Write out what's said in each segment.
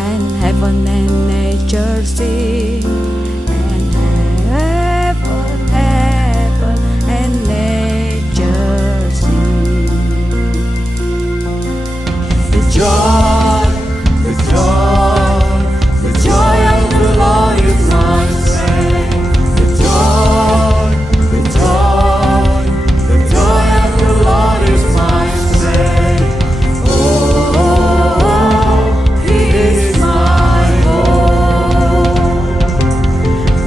and heaven and nature sing, and heaven and nature sing. The joy, the joy, the joy of the Lord is my strength. The joy, the joy, the joy of the Lord is my strength. Oh, He is my hope.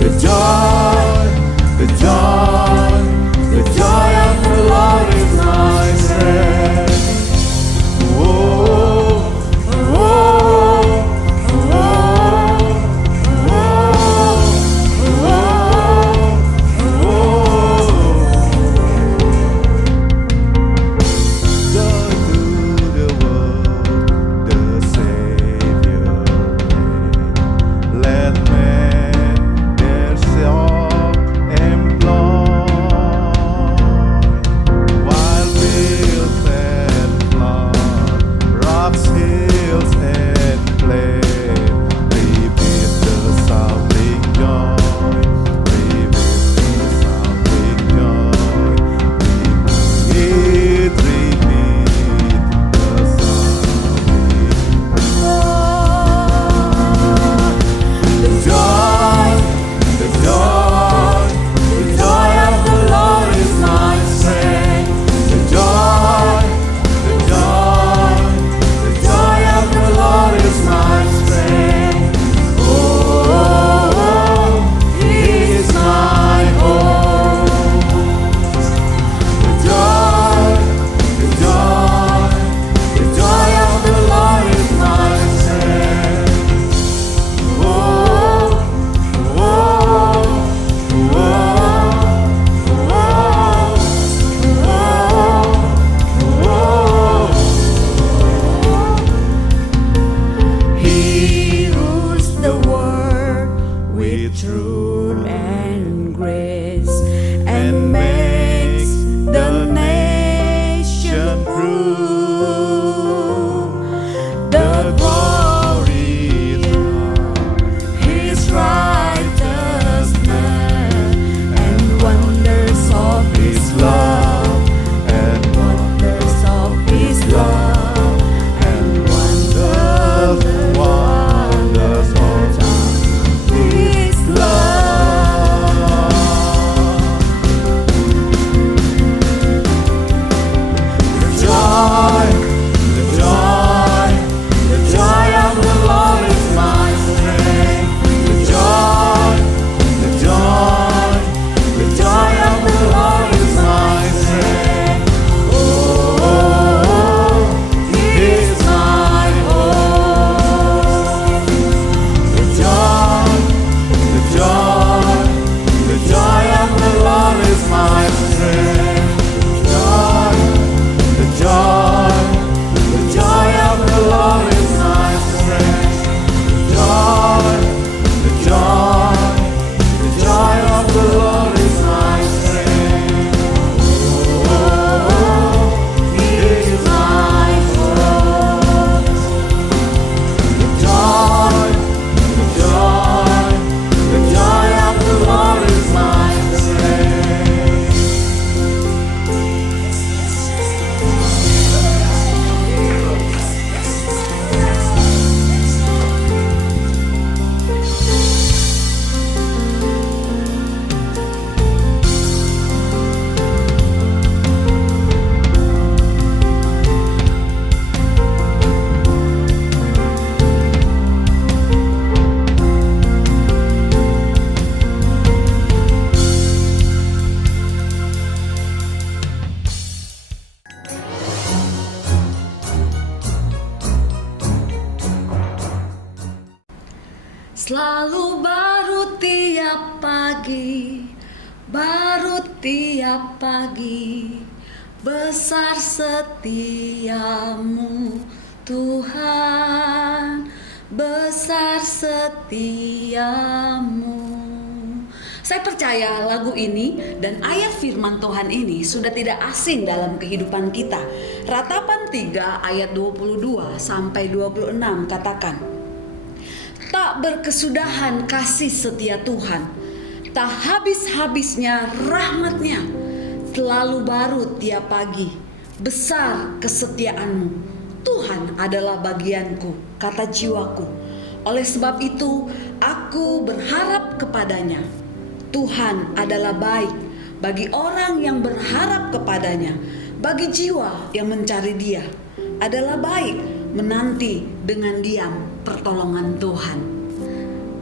The joy, the joy, the joy of the Lord is my strength. Truth and grace, and makes the nation prove the glory of His righteousness, and wonders of His love, and wonders of His love, and wonders of His love. The joy, the joy, the joy of the Lord is my strength. The joy, the joy, the joy of the Lord is my strength. Oh, He is my hope. The joy, the joy, the joy of the Lord is my strength. The joy, the joy of the Lord is my strength. The joy, the joy of the Lord is my strength. Oh, He is my hope. The joy, the joy, the joy of the Lord is my strength. Selalu baru tiap pagi, baru tiap pagi, besar setiamu Tuhan, besar setiamu. Saya percaya lagu ini dan ayat firman Tuhan ini sudah tidak asing dalam kehidupan kita. Ratapan 3 ayat 22 sampai 26 katakan, Tak berkesudahan kasih setia Tuhan, tak habis-habisnya rahmat-Nya, selalu baru tiap pagi, besar kesetiaan-Mu. Tuhan adalah bagianku, kata jiwaku. Oleh sebab itu, aku berharap kepadanya. Tuhan adalah baik bagi orang yang berharap kepadanya. Bagi jiwa yang mencari Dia adalah baik menanti dengan diam pertolongan Tuhan.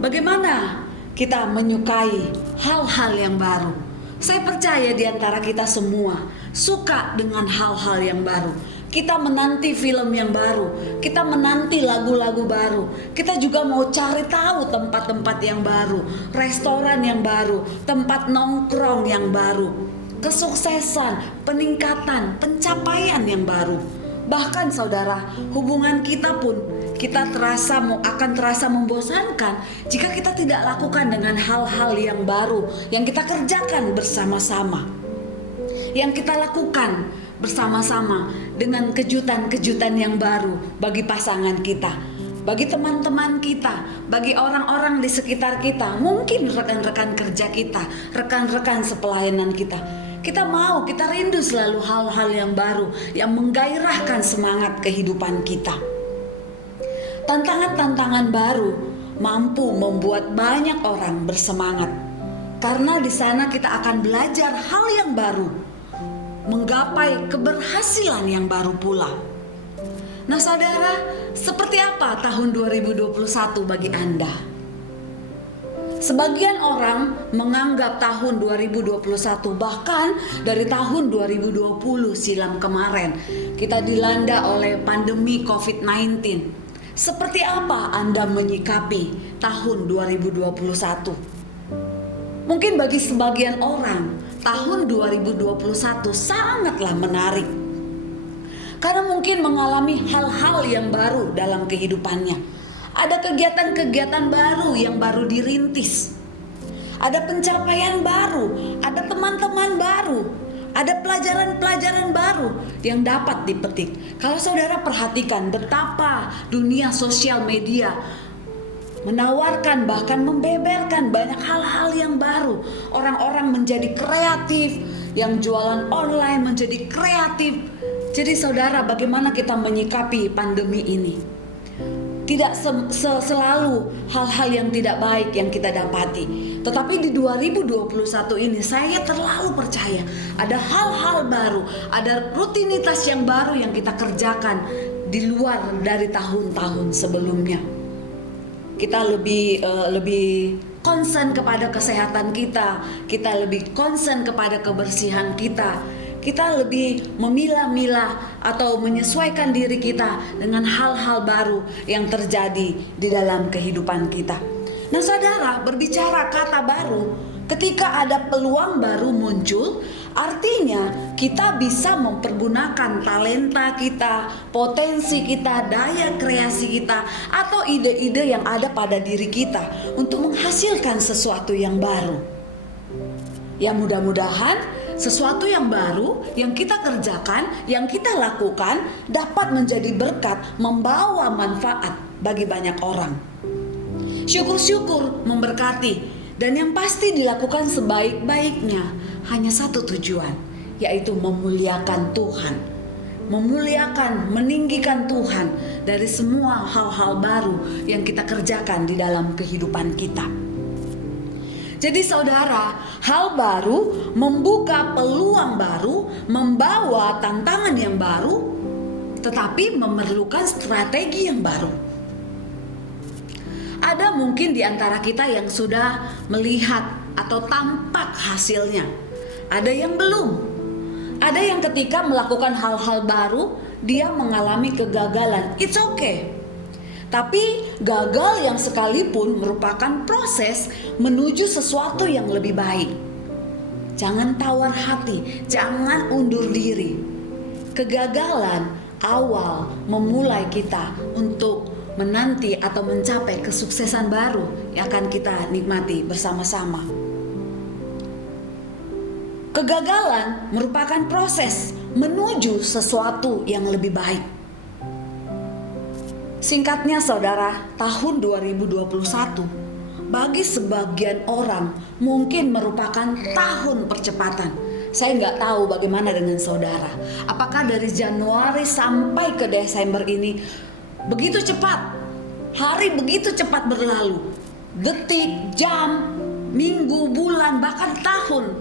Bagaimana kita menyukai hal-hal yang baru? Saya percaya di antara kita semua suka dengan hal-hal yang baru. Kita menanti film yang baru, kita menanti lagu-lagu baru. Kita juga mau cari tahu tempat-tempat yang baru, restoran yang baru, tempat nongkrong yang baru, kesuksesan, peningkatan, pencapaian yang baru. Bahkan saudara, hubungan kita pun akan terasa membosankan jika kita tidak lakukan dengan hal-hal yang baru yang kita kerjakan bersama-sama, yang kita lakukan bersama-sama dengan kejutan-kejutan yang baru bagi pasangan kita, bagi teman-teman kita, bagi orang-orang di sekitar kita, mungkin rekan-rekan kerja kita, rekan-rekan sepelayanan kita. Kita rindu selalu hal-hal yang baru yang menggairahkan semangat kehidupan kita. Tantangan-tantangan baru mampu membuat banyak orang bersemangat, karena di sana kita akan belajar hal yang baru, menggapai keberhasilan yang baru pula. Nah saudara, seperti apa tahun 2021 bagi Anda? Sebagian orang menganggap tahun 2021, bahkan dari tahun 2020 silam kemarin, kita dilanda oleh pandemi COVID-19. Seperti apa Anda menyikapi tahun 2021? Mungkin bagi sebagian orang, tahun 2021 sangatlah menarik, karena mungkin mengalami hal-hal yang baru dalam kehidupannya. Ada kegiatan-kegiatan baru yang baru dirintis, ada pencapaian baru, ada teman-teman baru, ada pelajaran-pelajaran baru yang dapat dipetik. Kalau saudara perhatikan betapa dunia sosial media menawarkan, bahkan membeberkan banyak hal-hal yang baru. Orang-orang menjadi kreatif, yang jualan online menjadi kreatif. Jadi saudara, bagaimana kita menyikapi pandemi ini? Tidak selalu hal-hal yang tidak baik yang kita dapati. Tetapi di 2021 ini saya terlalu percaya ada hal-hal baru, ada rutinitas yang baru yang kita kerjakan di luar dari tahun-tahun sebelumnya. Kita lebih concern kepada kesehatan kita lebih concern kepada kebersihan kita lebih memilah-milah atau menyesuaikan diri kita dengan hal-hal baru yang terjadi di dalam kehidupan kita. Nah saudara, berbicara kata baru, ketika ada peluang baru muncul, artinya kita bisa mempergunakan talenta kita, potensi kita, daya kreasi kita, atau ide-ide yang ada pada diri kita untuk menghasilkan sesuatu yang baru. Ya mudah-mudahan sesuatu yang baru yang kita kerjakan, yang kita lakukan dapat menjadi berkat, membawa manfaat bagi banyak orang. Syukur-syukur memberkati, dan yang pasti dilakukan sebaik-baiknya hanya satu tujuan, yaitu memuliakan Tuhan. Memuliakan, meninggikan Tuhan dari semua hal-hal baru yang kita kerjakan di dalam kehidupan kita. Jadi saudara, hal baru membuka peluang baru, membawa tantangan yang baru, tetapi memerlukan strategi yang baru. Ada mungkin di antara kita yang sudah melihat atau tampak hasilnya. Ada yang belum. Ada yang ketika melakukan hal-hal baru, dia mengalami kegagalan. It's okay. Tapi gagal yang sekalipun merupakan proses menuju sesuatu yang lebih baik. Jangan tawar hati, jangan undur diri. Kegagalan awal memulai kita untuk menanti atau mencapai kesuksesan baru yang akan kita nikmati bersama-sama. Kegagalan merupakan proses menuju sesuatu yang lebih baik. Singkatnya saudara, tahun 2021 bagi sebagian orang mungkin merupakan tahun percepatan. Saya nggak tahu bagaimana dengan saudara. Apakah dari Januari sampai ke Desember ini begitu cepat? Hari begitu cepat berlalu. Detik, jam, minggu, bulan, bahkan tahun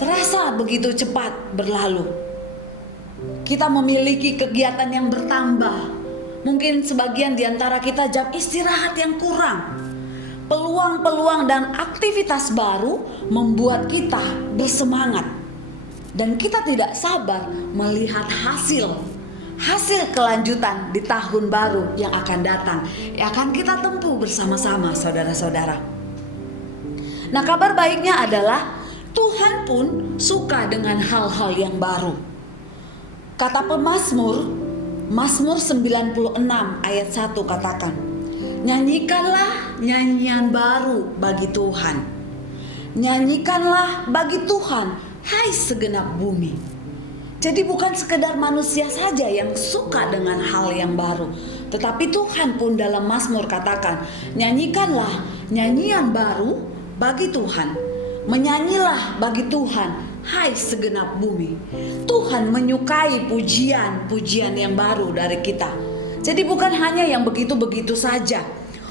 terasa begitu cepat berlalu. Kita memiliki kegiatan yang bertambah. Mungkin sebagian di antara kita jam istirahat yang kurang. Peluang-peluang dan aktivitas baru membuat kita bersemangat. Dan kita tidak sabar melihat hasil kelanjutan di tahun baru yang akan datang, yang akan kita tempuh bersama-sama saudara-saudara. Nah, kabar baiknya adalah Tuhan pun suka dengan hal-hal yang baru. Kata pemazmur, Mazmur 96 ayat 1 katakan, nyanyikanlah nyanyian baru bagi Tuhan. Nyanyikanlah bagi Tuhan, hai segenap bumi. Jadi bukan sekedar manusia saja yang suka dengan hal yang baru, tetapi Tuhan pun dalam Mazmur katakan, nyanyikanlah nyanyian baru bagi Tuhan. Menyanyilah bagi Tuhan, hai segenap bumi. Tuhan menyukai pujian-pujian yang baru dari kita. Jadi bukan hanya yang begitu-begitu saja.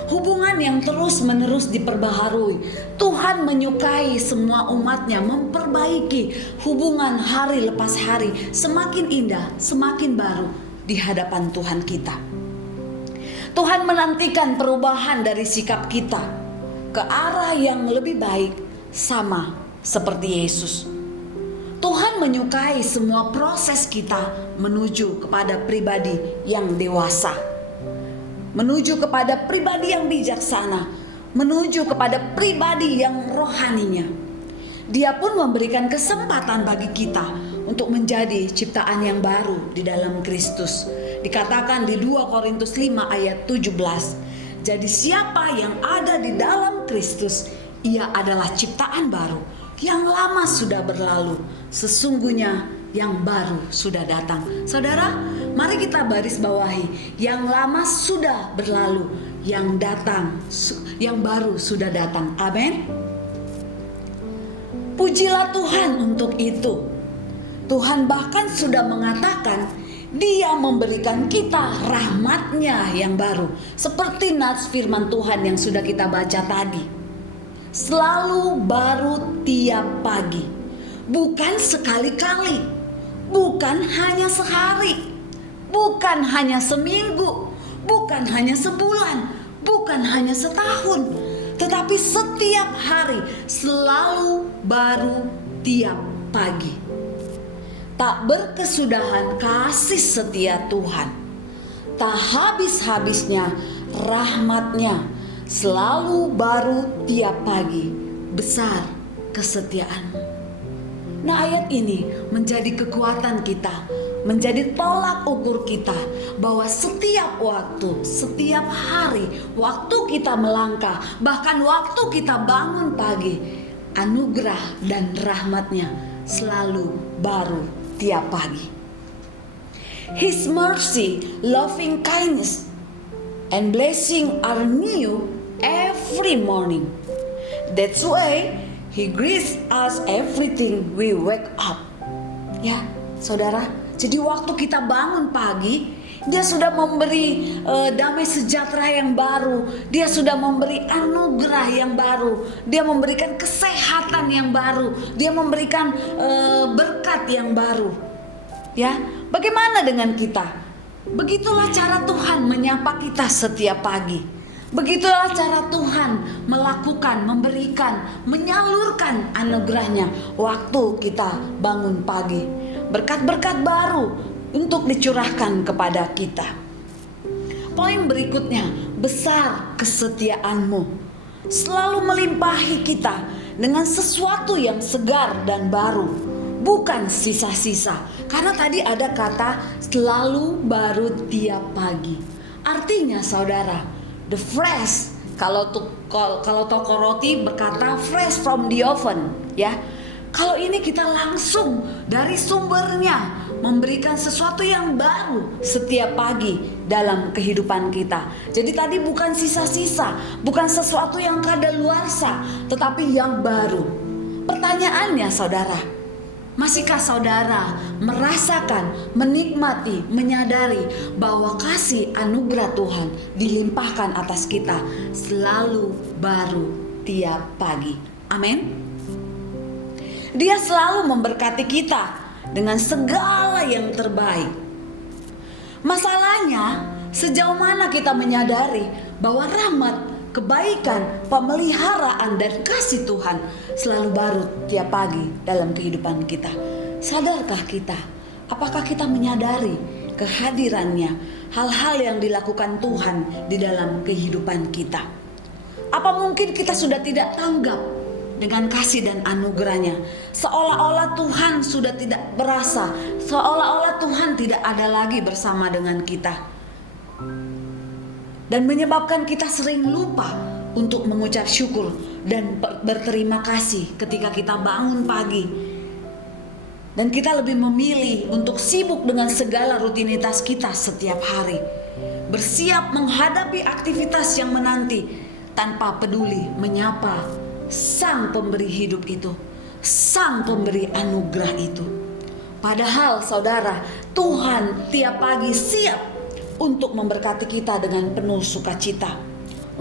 Hubungan yang terus-menerus diperbaharui. Tuhan menyukai semua umatnya memperbaiki hubungan hari lepas hari. Semakin indah, semakin baru di hadapan Tuhan kita. Tuhan menantikan perubahan dari sikap kita ke arah yang lebih baik, sama seperti Yesus. Tuhan menyukai semua proses kita menuju kepada pribadi yang dewasa, menuju kepada pribadi yang bijaksana, menuju kepada pribadi yang rohaninya. Dia pun memberikan kesempatan bagi kita untuk menjadi ciptaan yang baru di dalam Kristus. Dikatakan di 2 Korintus 5 ayat 17. Jadi siapa yang ada di dalam Kristus, ia adalah ciptaan baru. Yang lama sudah berlalu, sesungguhnya yang baru sudah datang. Saudara, mari kita baris bawahi, yang lama sudah berlalu, yang baru sudah datang. Amin. Pujilah Tuhan untuk itu. Tuhan bahkan sudah mengatakan Dia memberikan kita rahmat-Nya yang baru, seperti nats firman Tuhan yang sudah kita baca tadi. Selalu baru tiap pagi, bukan sekali-kali, bukan hanya sehari, bukan hanya seminggu, bukan hanya sebulan, bukan hanya setahun, tetapi setiap hari selalu baru tiap pagi. Tak berkesudahan kasih setia Tuhan, tak habis-habisnya rahmat-Nya, selalu baru tiap pagi, besar kesetiaanmu. Nah, ayat ini menjadi kekuatan kita, menjadi tolak ukur kita, bahwa setiap waktu, setiap hari, waktu kita melangkah, bahkan waktu kita bangun pagi, anugerah dan rahmat-Nya selalu baru tiap pagi. His mercy, loving kindness, and blessing are new every morning. That's why He greets us everything we wake up. Ya, saudara. Jadi waktu kita bangun pagi, Dia sudah memberi damai sejahtera yang baru. Dia sudah memberi anugerah yang baru. Dia memberikan kesehatan yang baru. Dia memberikan berkat yang baru. Ya, bagaimana dengan kita? Begitulah cara Tuhan menyapa kita setiap pagi. Begitulah cara Tuhan melakukan, memberikan, menyalurkan anugerahnya waktu kita bangun pagi. Berkat-berkat baru untuk dicurahkan kepada kita. Poin berikutnya, besar kesetiaan-Mu selalu melimpahi kita dengan sesuatu yang segar dan baru, bukan sisa-sisa. Karena tadi ada kata selalu baru tiap pagi. Artinya saudara, the fresh, kalau toko roti berkata fresh from the oven, ya. Kalau ini kita langsung dari sumbernya, memberikan sesuatu yang baru setiap pagi dalam kehidupan kita. Jadi tadi bukan sisa-sisa, bukan sesuatu yang kadaluarsa, tetapi yang baru. Pertanyaannya saudara, masihkah saudara merasakan, menikmati, menyadari bahwa kasih anugerah Tuhan dilimpahkan atas kita selalu baru tiap pagi? Amin. Dia selalu memberkati kita dengan segala yang terbaik. Masalahnya, sejauh mana kita menyadari bahwa rahmat, kebaikan, pemeliharaan, dan kasih Tuhan selalu baru tiap pagi dalam kehidupan kita. Sadarkah kita? Apakah kita menyadari kehadirannya, hal-hal yang dilakukan Tuhan di dalam kehidupan kita? Apa mungkin kita sudah tidak tanggap dengan kasih dan anugerahnya, seolah-olah Tuhan sudah tidak berasa, seolah-olah Tuhan tidak ada lagi bersama dengan kita, dan menyebabkan kita sering lupa untuk mengucap syukur dan berterima kasih ketika kita bangun pagi, dan kita lebih memilih untuk sibuk dengan segala rutinitas kita setiap hari, bersiap menghadapi aktivitas yang menanti tanpa peduli menyapa Sang pemberi hidup itu, Sang pemberi anugerah itu. Padahal saudara, Tuhan tiap pagi siap untuk memberkati kita dengan penuh sukacita,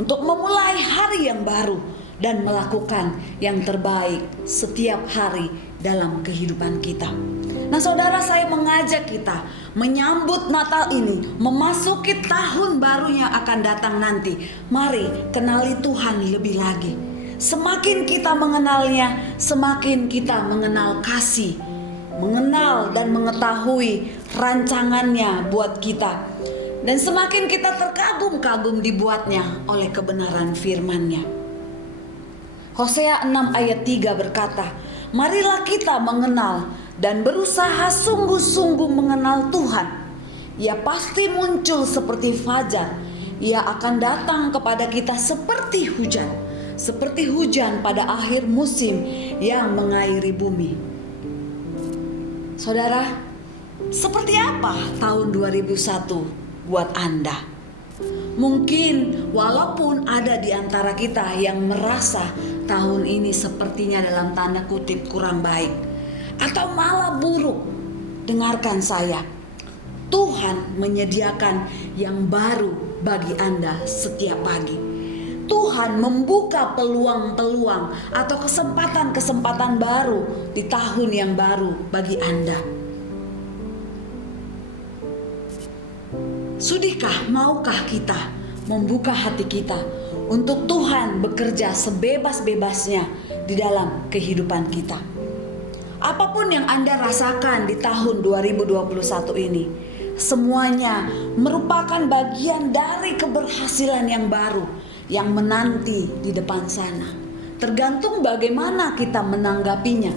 untuk memulai hari yang baru dan melakukan yang terbaik setiap hari dalam kehidupan kita. Nah saudara, saya mengajak kita menyambut Natal ini, memasuki tahun baru yang akan datang nanti. Mari kenali Tuhan lebih lagi. Semakin kita mengenalnya, semakin kita mengenal kasih, mengenal dan mengetahui rancangannya buat kita. Dan semakin kita terkagum-kagum dibuatnya oleh kebenaran firman-Nya. Hosea 6 ayat 3 berkata, marilah kita mengenal dan berusaha sungguh-sungguh mengenal Tuhan. Ia pasti muncul seperti fajar. Ia akan datang kepada kita seperti hujan. Seperti hujan pada akhir musim yang mengairi bumi. Saudara, seperti apa tahun 2001 buat Anda? Mungkin walaupun ada di antara kita yang merasa tahun ini sepertinya dalam tanda kutip kurang baik atau malah buruk, dengarkan saya. Tuhan menyediakan yang baru bagi Anda setiap pagi. Tuhan membuka peluang-peluang atau kesempatan-kesempatan baru di tahun yang baru bagi Anda. Sudikah, maukah kita membuka hati kita untuk Tuhan bekerja sebebas-bebasnya di dalam kehidupan kita? Apapun yang Anda rasakan di tahun 2021 ini, semuanya merupakan bagian dari keberhasilan yang baru yang menanti di depan sana. Tergantung bagaimana kita menanggapinya,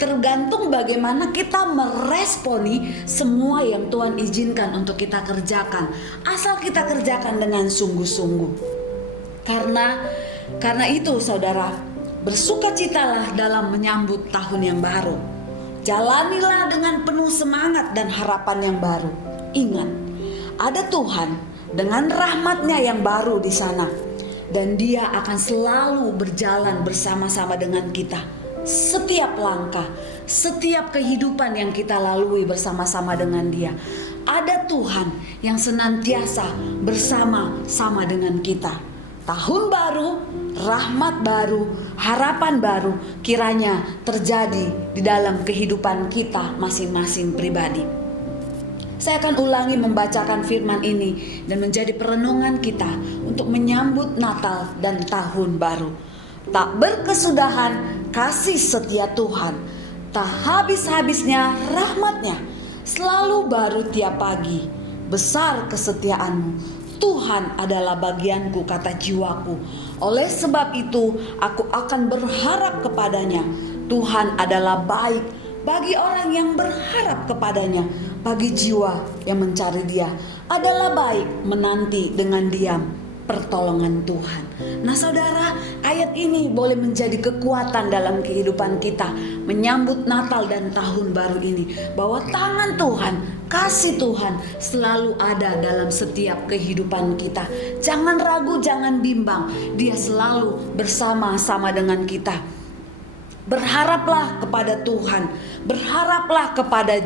tergantung bagaimana kita meresponi semua yang Tuhan izinkan untuk kita kerjakan, asal kita kerjakan dengan sungguh-sungguh. Karena itu saudara, bersukacitalah dalam menyambut tahun yang baru. Jalanilah dengan penuh semangat dan harapan yang baru. Ingat, ada Tuhan dengan rahmat-Nya yang baru di sana. Dan Dia akan selalu berjalan bersama-sama dengan kita. Setiap langkah, setiap kehidupan yang kita lalui bersama-sama dengan Dia. Ada Tuhan yang senantiasa bersama-sama dengan kita. Tahun baru, rahmat baru, harapan baru kiranya terjadi di dalam kehidupan kita masing-masing pribadi. Saya akan ulangi membacakan firman ini dan menjadi perenungan kita untuk menyambut Natal dan Tahun Baru. Tak berkesudahan kasih setia Tuhan, tak habis-habisnya rahmat-Nya, selalu baru tiap pagi. Besar kesetiaan-Mu, Tuhan adalah bagianku, kata jiwaku. Oleh sebab itu aku akan berharap kepada-Nya. Tuhan adalah baik bagi orang yang berharap kepada-Nya. Bagi jiwa yang mencari Dia adalah baik menanti dengan diam. pertolongan Tuhan. Nah saudara, ayat ini boleh menjadi kekuatan dalam kehidupan kita menyambut Natal dan Tahun Baru ini, bahwa tangan Tuhan, kasih Tuhan selalu ada dalam setiap kehidupan kita. Jangan ragu, jangan bimbang, Dia selalu bersama-sama dengan kita. Berharaplah kepada Tuhan, berharaplah kepada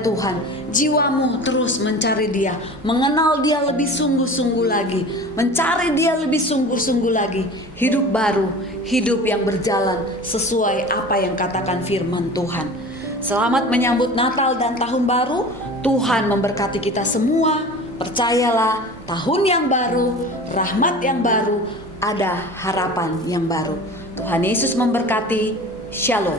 Tuhan. Jiwamu terus mencari Dia, mengenal Dia lebih sungguh-sungguh lagi, mencari Dia lebih sungguh-sungguh lagi. Hidup baru, hidup yang berjalan sesuai apa yang katakan firman Tuhan. Selamat menyambut Natal dan Tahun Baru. Tuhan memberkati kita semua. Percayalah, tahun yang baru, rahmat yang baru, ada harapan yang baru. Tuhan Yesus memberkati. Shalom.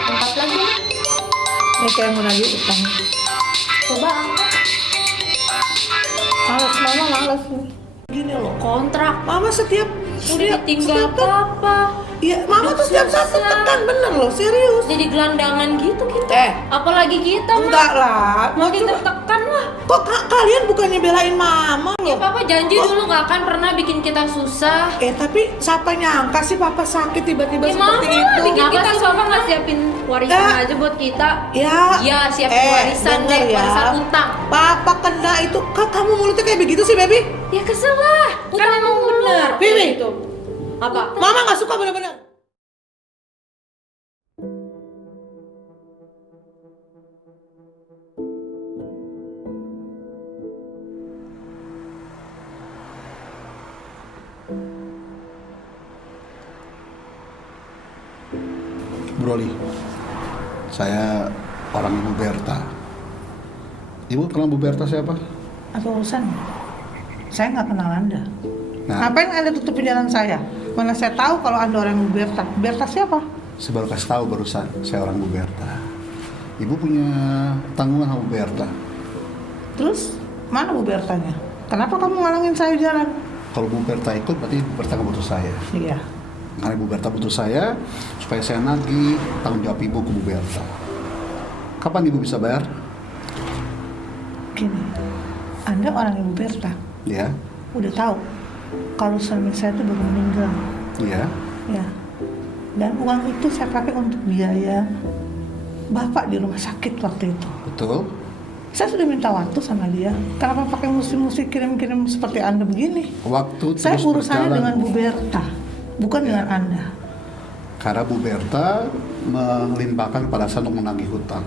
Angkat lagi. Ini kayak mau nagih utang. Coba angkat. Males, mama males nih. Gini loh, Kontrak. mama setiap Ditinggal papa. Iya, mama tuh setiap saat tekan bener loh, serius. Jadi gelandangan gitu kita. Apalagi kita mah. Enggak lah, Makin cuma- tertekan lah. Kok kalian bukannya belain mama Ya loh? papa janji dulu gak akan pernah bikin kita susah. Tapi siapa nyangka sih papa sakit tiba-tiba Ya mama seperti itu? bikin Kenapa kita sih susah. papa nggak siapin warisan aja buat kita? Ya siapin warisan denger deh, warisan utang. Papa kena itu, kamu mulutnya kayak begitu sih, baby? Ya kesel lah. Kan emang bener. Bibi, Itu. Apa? mama nggak suka bener-bener. Broli, saya orang Ibu Berta. Ibu kenal Bu Berta siapa? Apa urusan? Saya nggak kenal Anda. Nah, Ngapain Anda tutupin jalan saya? Mana saya tahu kalau Anda orang Bu Berta. Berta siapa? saya baru kasih tahu barusan, saya orang Bu Berta. Ibu punya tanggungan sama Bu Berta. Terus mana Bu Bertanya? Kenapa kamu ngalangin saya jalan? Kalau Bu Berta ikut, berarti Bu Berta nggak butuh saya. Iya. Karena Bu Berta butuh saya, supaya saya nagih tanggung jawab Ibu ke Bu Berta. Kapan Ibu bisa bayar? Gini, Anda orang Ibu Berta. Ya, Udah tahu kalau suami saya itu baru meninggal. ya. Ya. Dan uang itu saya pakai untuk biaya Bapak di rumah sakit waktu itu. Betul. Saya sudah minta waktu sama dia. Kenapa pakai musik-musik kirim-kirim seperti Anda begini? Waktu Saya terus urusannya berjalan, dengan Bu. Bu Berta, bukan dengan Anda. Karena Bu Berta melimpahkan kepada saya untuk menagih hutang.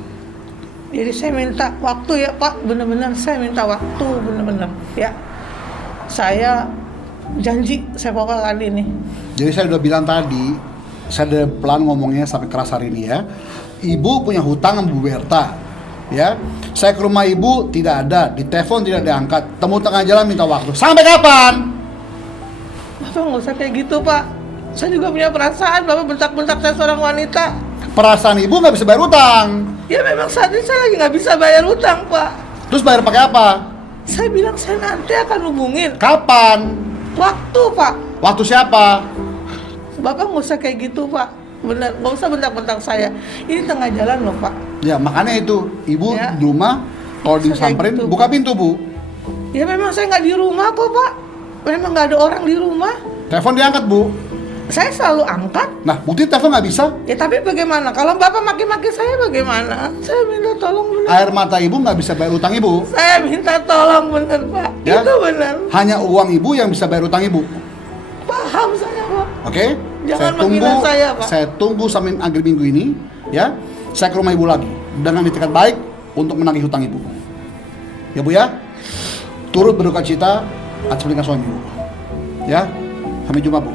Jadi saya minta waktu ya Pak, benar-benar saya minta waktu benar-benar ya. Saya janji saya pokoknya kali ini. Jadi saya udah bilang tadi, saya udah pelan ngomongnya sampai keras hari ini ya. Ibu punya hutang sama Bu Berta, ya. Saya ke rumah ibu tidak ada, di telepon tidak diangkat, temu tengah jalan minta waktu. Sampai kapan? Bapak nggak usah kayak gitu Pak. Saya juga punya perasaan, Bapak bentak-bentak saya seorang wanita. Perasaan ibu nggak bisa bayar hutang. Ya memang saat ini saya lagi nggak bisa bayar utang Pak. Terus bayar pakai apa? Saya bilang saya nanti akan hubungin. Kapan? Waktu Pak. Waktu siapa? Bapak nggak usah kayak gitu Pak. Benar, nggak usah bentak-bentak saya. Ini tengah jalan loh Pak. Ya makanya itu, ibu Ya. di rumah kalau Saya kayak disamperin gitu, buka Pak. pintu Bu. Ya memang saya nggak di rumah kok Pak. Memang nggak ada orang di rumah. Telepon diangkat Bu. Saya selalu angkat. Nah bukti telepon nggak bisa. Ya tapi bagaimana? Kalau Bapak maki-maki saya bagaimana? Saya minta tolong benar. Air mata ibu nggak bisa bayar utang ibu. Saya minta tolong benar Pak. Ya. Itu benar. Hanya uang ibu yang bisa bayar utang ibu. Paham saya Pak. Oke? Jangan menghina saya, Pak. Saya tunggu sampai akhir minggu ini, ya. Saya ke rumah ibu lagi dengan itikat baik untuk menagih hutang ibu. Ya Bu ya. Turut berduka cita atas meninggal suami ibu. Ya. Sampai jumpa Bu.